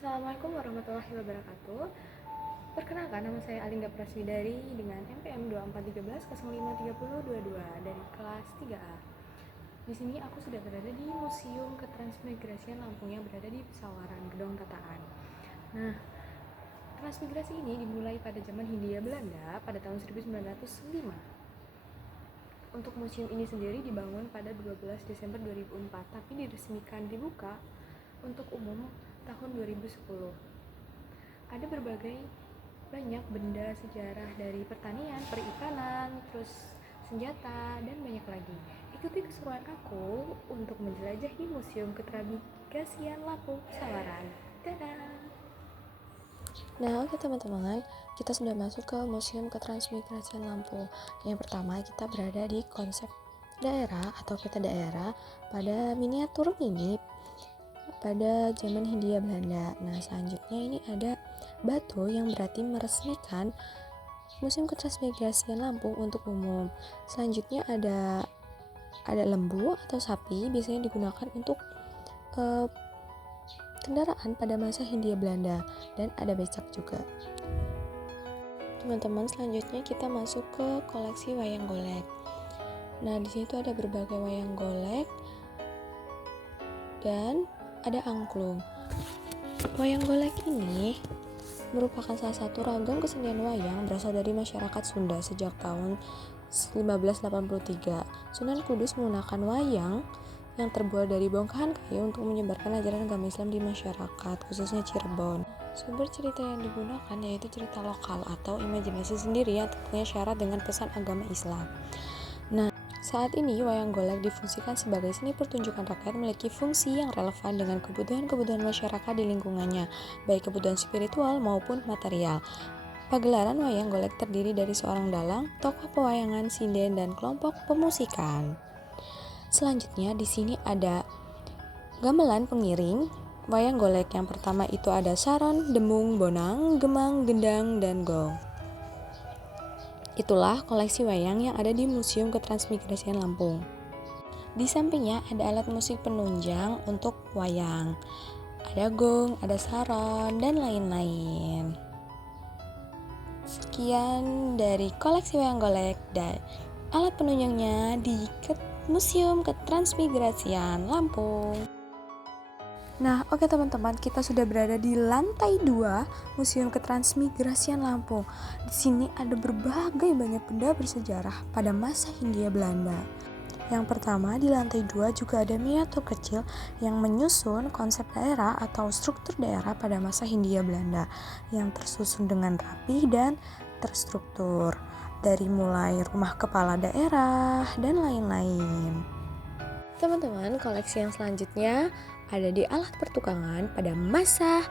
Assalamualaikum warahmatullahi wabarakatuh. Perkenalkan, nama saya Alinda Praswidari dengan NPM 2413053022 dari kelas 3A. Di sini aku sudah berada di Museum Ketransmigrasian Lampung yang berada di Pesawaran, Gedong Tataan. Nah, transmigrasi ini dimulai pada zaman Hindia Belanda pada tahun 1905. Untuk museum ini sendiri dibangun pada 12 Desember 2004, tapi diresmikan dibuka untuk umum tahun 2010. Ada banyak benda sejarah dari pertanian, perikanan, terus senjata, dan banyak lagi. Ikuti keseruan aku untuk menjelajahi Museum Ketransmigrasian Lampung Pesawaran. Dadah! Nah, oke teman-teman, kita sudah masuk ke Museum Ketransmigrasian Lampung. Yang pertama, kita berada di konsep daerah atau peta daerah pada miniatur mini pada zaman Hindia Belanda. Nah, selanjutnya ini ada batu yang berarti meresmikan Museum Ketransmigrasian Lampung untuk umum. Selanjutnya ada lembu atau sapi, biasanya digunakan untuk kendaraan pada masa Hindia Belanda, dan ada becak juga. Teman-teman, selanjutnya kita masuk ke koleksi wayang golek. Nah, di situ ada berbagai wayang golek dan ada angklung. Wayang golek ini merupakan salah satu ragam kesenian wayang berasal dari masyarakat Sunda sejak tahun 1583. Sunan Kudus menggunakan wayang yang terbuat dari bongkahan kayu untuk menyebarkan ajaran agama Islam di masyarakat, khususnya Cirebon. Sumber cerita yang digunakan yaitu cerita lokal atau imajinasi sendiri yang tentunya syarat dengan pesan agama Islam. Nah, saat ini wayang golek difungsikan sebagai seni pertunjukan rakyat memiliki fungsi yang relevan dengan kebutuhan-kebutuhan masyarakat di lingkungannya, baik kebutuhan spiritual maupun material. Pagelaran wayang golek terdiri dari seorang dalang, tokoh pewayangan, sinden, dan kelompok pemusikan. Selanjutnya di sini ada gamelan pengiring wayang golek. Yang pertama itu ada saron, demung, bonang, gemang, gendang, dan gong. Itulah koleksi wayang yang ada di Museum Ketransmigrasian Lampung. Di sampingnya ada alat musik penunjang untuk wayang. Ada gong, ada saron, dan lain-lain. Sekian dari koleksi wayang golek dan alat penunjangnya di Museum Ketransmigrasian Lampung. Nah, oke teman-teman, kita sudah berada di lantai 2 Museum Ketransmigrasian Lampung. Di sini ada berbagai banyak benda bersejarah pada masa Hindia Belanda. Yang pertama, di lantai 2 juga ada miniatur kecil yang menyusun konsep daerah atau struktur daerah pada masa Hindia Belanda yang tersusun dengan rapi dan terstruktur, dari mulai rumah kepala daerah dan lain-lain. Teman-teman, koleksi yang selanjutnya ada di alat pertukangan pada masa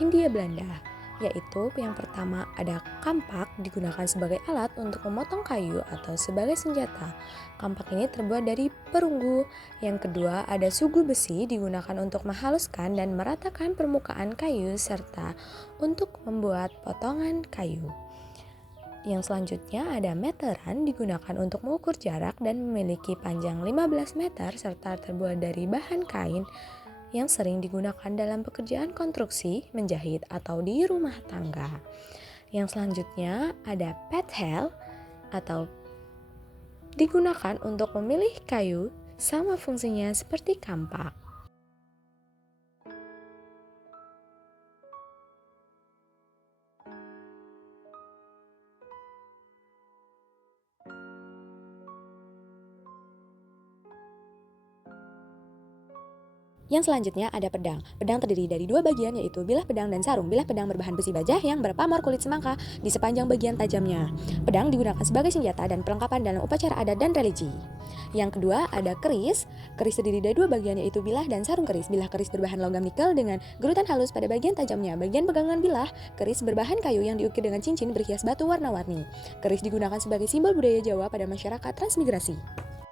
Hindia Belanda, yaitu yang pertama ada kampak digunakan sebagai alat untuk memotong kayu atau sebagai senjata. Kampak ini terbuat dari perunggu. Yang kedua ada sugu besi digunakan untuk menghaluskan dan meratakan permukaan kayu serta untuk membuat potongan kayu. Yang selanjutnya ada meteran digunakan untuk mengukur jarak dan memiliki panjang 15 meter serta terbuat dari bahan kain yang sering digunakan dalam pekerjaan konstruksi, menjahit, atau di rumah tangga. Yang selanjutnya ada pethel atau digunakan untuk memilih kayu, sama fungsinya seperti kampak. Yang selanjutnya ada pedang. Pedang terdiri dari dua bagian, yaitu bilah pedang dan sarung. Bilah pedang berbahan besi baja yang berpamor kulit semangka di sepanjang bagian tajamnya. Pedang digunakan sebagai senjata dan perlengkapan dalam upacara adat dan religi. Yang kedua ada keris. Keris terdiri dari dua bagian, yaitu bilah dan sarung keris. Bilah keris berbahan logam nikel dengan gerutan halus pada bagian tajamnya. Bagian pegangan bilah keris berbahan kayu yang diukir dengan cincin berhias batu warna-warni. Keris digunakan sebagai simbol budaya Jawa pada masyarakat transmigrasi.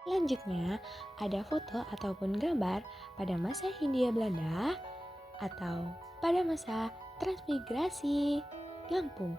Selanjutnya, ada foto ataupun gambar pada masa Hindia Belanda atau pada masa transmigrasi Lampung.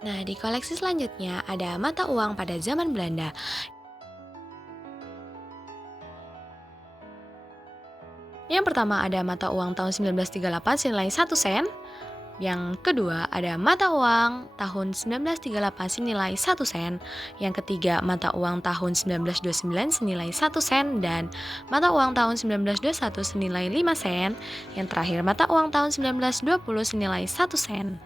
Nah, di koleksi selanjutnya ada mata uang pada zaman Belanda. Yang pertama ada mata uang tahun 1938 senilai 1 sen. Yang kedua ada mata uang tahun 1938 senilai 1 sen. Yang ketiga mata uang tahun 1929 senilai 1 sen. Dan mata uang tahun 1921 senilai 5 sen. Yang terakhir mata uang tahun 1920 senilai 1 sen.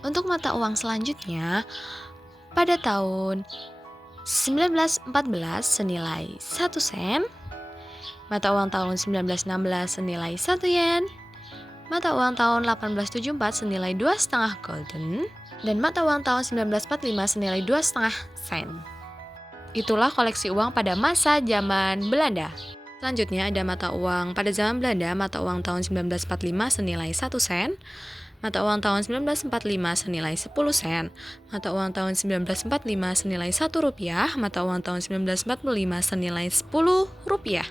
Untuk mata uang selanjutnya, pada tahun 1914 senilai 1 sen, mata uang tahun 1916 senilai 1 yen, mata uang tahun 1874 senilai 2,5 golden, dan mata uang tahun 1945 senilai 2,5 sen. Itulah koleksi uang pada masa zaman Belanda. Selanjutnya ada mata uang pada zaman Belanda, mata uang tahun 1945 senilai 1 sen, mata uang tahun 1945 senilai 10 sen, mata uang tahun 1945 senilai 1 rupiah, mata uang tahun 1945 senilai 10 rupiah,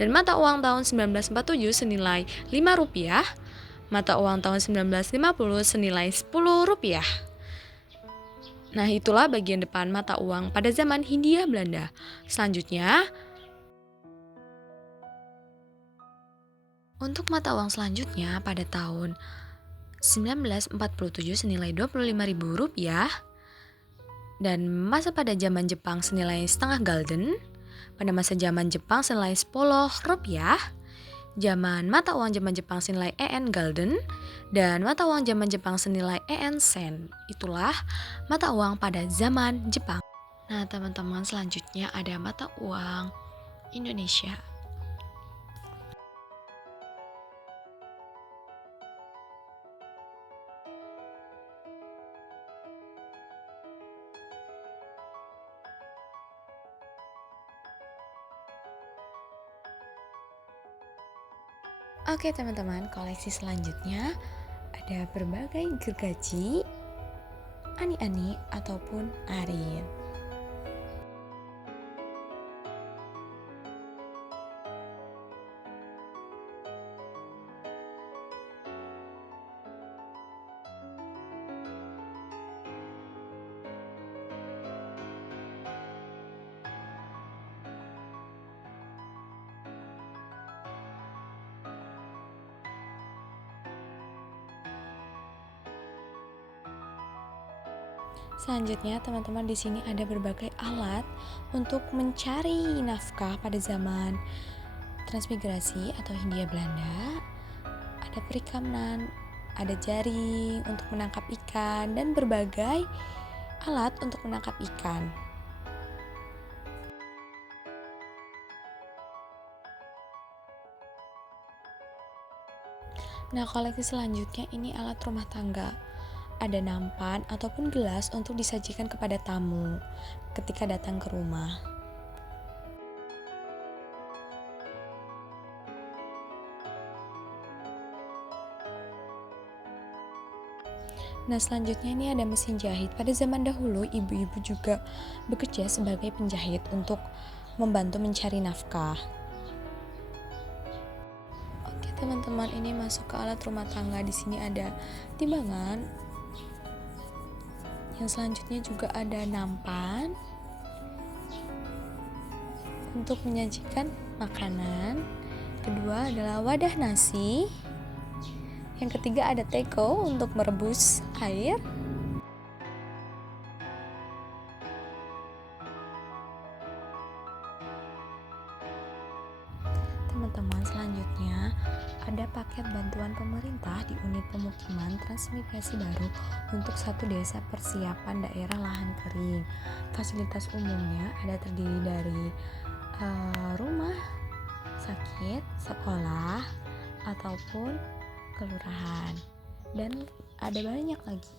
dan mata uang tahun 1947 senilai 5 rupiah, mata uang tahun 1950 senilai 10 rupiah. Nah, itulah bagian depan mata uang pada zaman Hindia Belanda. Selanjutnya, untuk mata uang selanjutnya pada tahun 1947 senilai 25.000 rupiah, dan masa pada zaman Jepang senilai setengah gulden, pada masa zaman Jepang senilai 10 rupiah, zaman mata uang zaman Jepang senilai EN gulden, dan mata uang zaman Jepang senilai EN sen. Itulah mata uang pada zaman Jepang. Nah, teman-teman, selanjutnya ada mata uang Indonesia. Oke teman-teman, koleksi selanjutnya ada berbagai gergaji, ani-ani ataupun arit. Selanjutnya, teman-teman, di sini ada berbagai alat untuk mencari nafkah pada zaman transmigrasi atau Hindia Belanda. Ada perikanan, ada jaring untuk menangkap ikan, dan berbagai alat untuk menangkap ikan. Nah, koleksi selanjutnya ini alat rumah tangga. Ada nampan ataupun gelas untuk disajikan kepada tamu ketika datang ke rumah. Nah, selanjutnya ini ada mesin jahit. Pada zaman dahulu, ibu-ibu juga bekerja sebagai penjahit untuk membantu mencari nafkah. Oke, teman-teman, ini masuk ke alat rumah tangga. Di sini ada timbangan. Yang selanjutnya juga ada nampan untuk menyajikan makanan. Kedua adalah wadah nasi. Yang ketiga ada teko untuk merebus air. Teman-teman, selanjutnya ada paket bantuan pemerintah di unit pemukiman transmigrasi baru untuk satu desa persiapan daerah lahan kering. Fasilitas umumnya ada terdiri dari rumah sakit, sekolah, ataupun kelurahan, dan ada banyak lagi.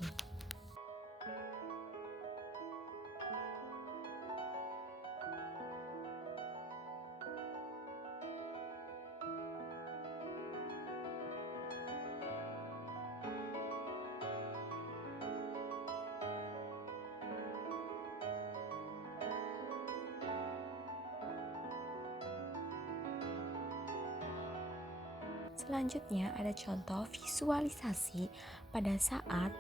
Selanjutnya ada contoh visualisasi pada saat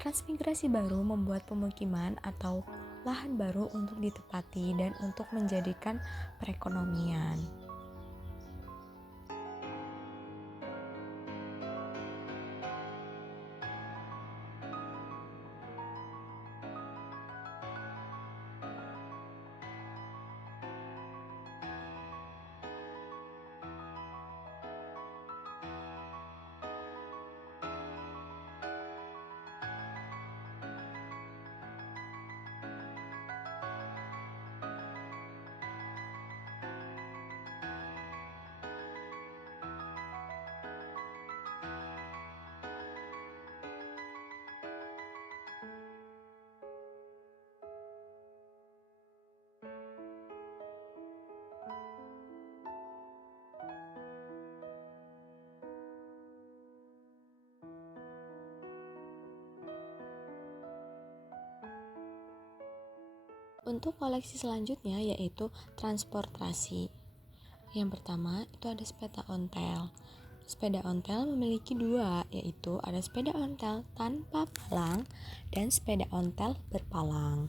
transmigrasi baru membuat pemukiman atau lahan baru untuk ditempati dan untuk menjadikan perekonomian. Untuk koleksi selanjutnya yaitu transportasi. Yang pertama itu ada sepeda ontel. Sepeda ontel memiliki dua, yaitu ada sepeda ontel tanpa palang dan sepeda ontel berpalang.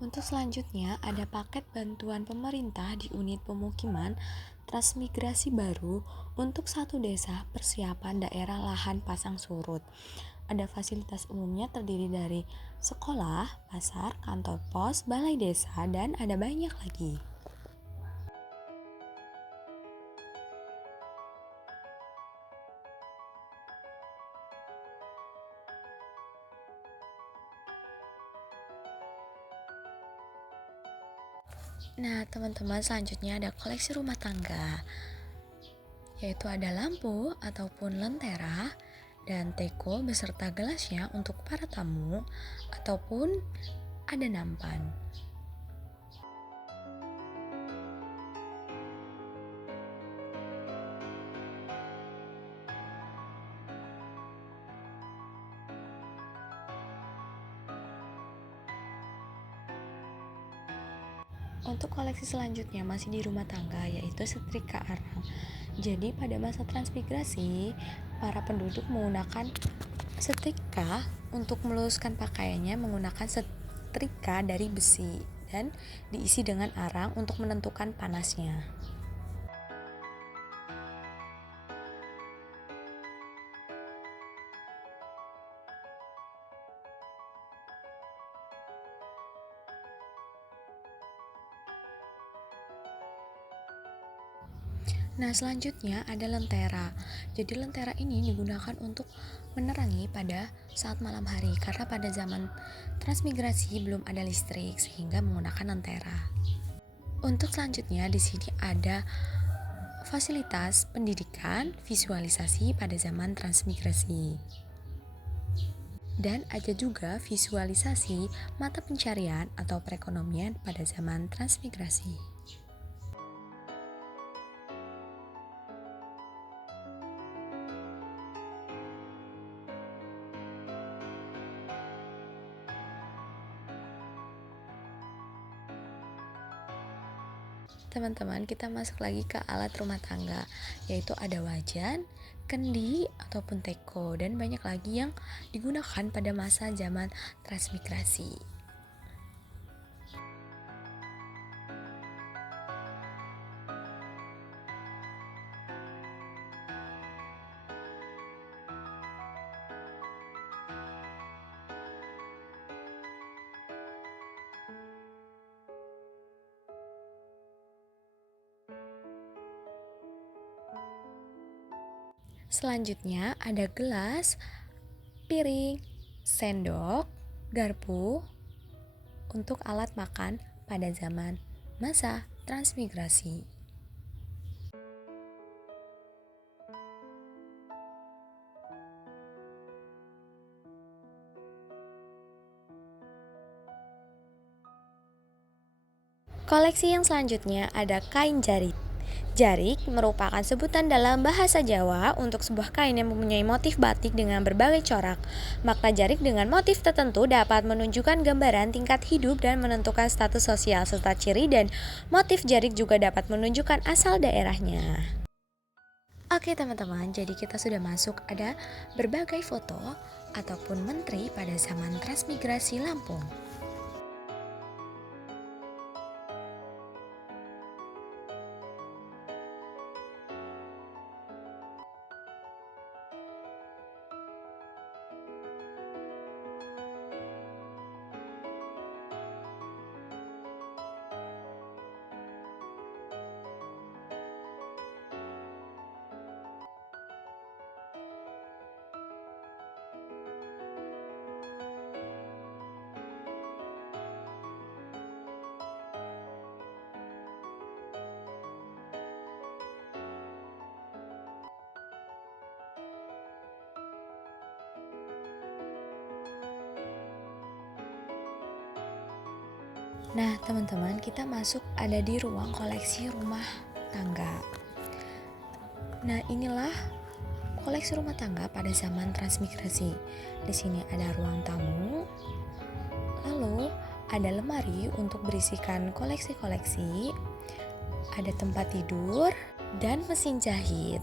Untuk selanjutnya ada paket bantuan pemerintah di unit pemukiman transmigrasi baru untuk satu desa persiapan daerah lahan pasang surut. Ada fasilitas umumnya terdiri dari sekolah, pasar, kantor pos, balai desa, dan ada banyak lagi. Nah, teman-teman, selanjutnya ada koleksi rumah tangga, yaitu ada lampu ataupun lentera dan teko beserta gelasnya untuk para tamu ataupun ada nampan. Untuk koleksi selanjutnya masih di rumah tangga, yaitu setrika arang. Jadi pada masa transmigrasi, para penduduk menggunakan setrika untuk meluluskan pakaiannya menggunakan setrika dari besi dan diisi dengan arang untuk menentukan panasnya. Nah, selanjutnya ada lentera. Jadi lentera ini digunakan untuk menerangi pada saat malam hari karena pada zaman transmigrasi belum ada listrik sehingga menggunakan lentera. Untuk selanjutnya di sini ada fasilitas pendidikan visualisasi pada zaman transmigrasi. Dan ada juga visualisasi mata pencarian atau perekonomian pada zaman transmigrasi. Teman-teman, kita masuk lagi ke alat rumah tangga, yaitu ada wajan, kendi, ataupun teko, dan banyak lagi yang digunakan pada masa zaman transmigrasi. Selanjutnya ada gelas, piring, sendok, garpu untuk alat makan pada zaman masa transmigrasi. Koleksi yang selanjutnya ada kain jarit. Jarik merupakan sebutan dalam bahasa Jawa untuk sebuah kain yang mempunyai motif batik dengan berbagai corak. Makna jarik dengan motif tertentu dapat menunjukkan gambaran tingkat hidup dan menentukan status sosial, serta ciri dan motif jarik juga dapat menunjukkan asal daerahnya. Oke teman-teman, jadi kita sudah masuk ada berbagai foto ataupun menteri pada zaman transmigrasi Lampung. Nah teman-teman, kita masuk ada di ruang koleksi rumah tangga. Nah inilah koleksi rumah tangga pada zaman transmigrasi. Di sini ada ruang tamu, lalu ada lemari untuk berisikan koleksi-koleksi, ada tempat tidur, dan mesin jahit.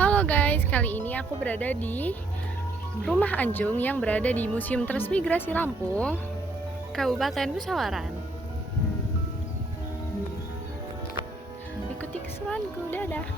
Halo guys, kali ini aku berada di Rumah Anjung yang berada di Museum Transmigrasi Lampung, Kabupaten Pesawaran. Ikuti keseruanku, dadah!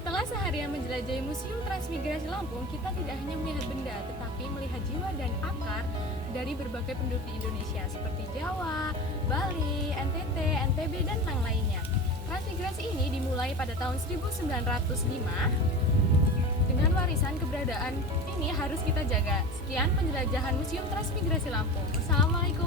Setelah seharian menjelajahi Museum Transmigrasi Lampung, kita tidak hanya melihat benda, tetapi melihat jiwa dan akar dari berbagai penduduk di Indonesia seperti Jawa, Bali, NTT, NTB, dan yang lainnya. Transmigrasi ini dimulai pada tahun 1905. Dengan warisan keberadaan ini harus kita jaga. Sekian penjelajahan Museum Transmigrasi Lampung. Wassalamualaikum.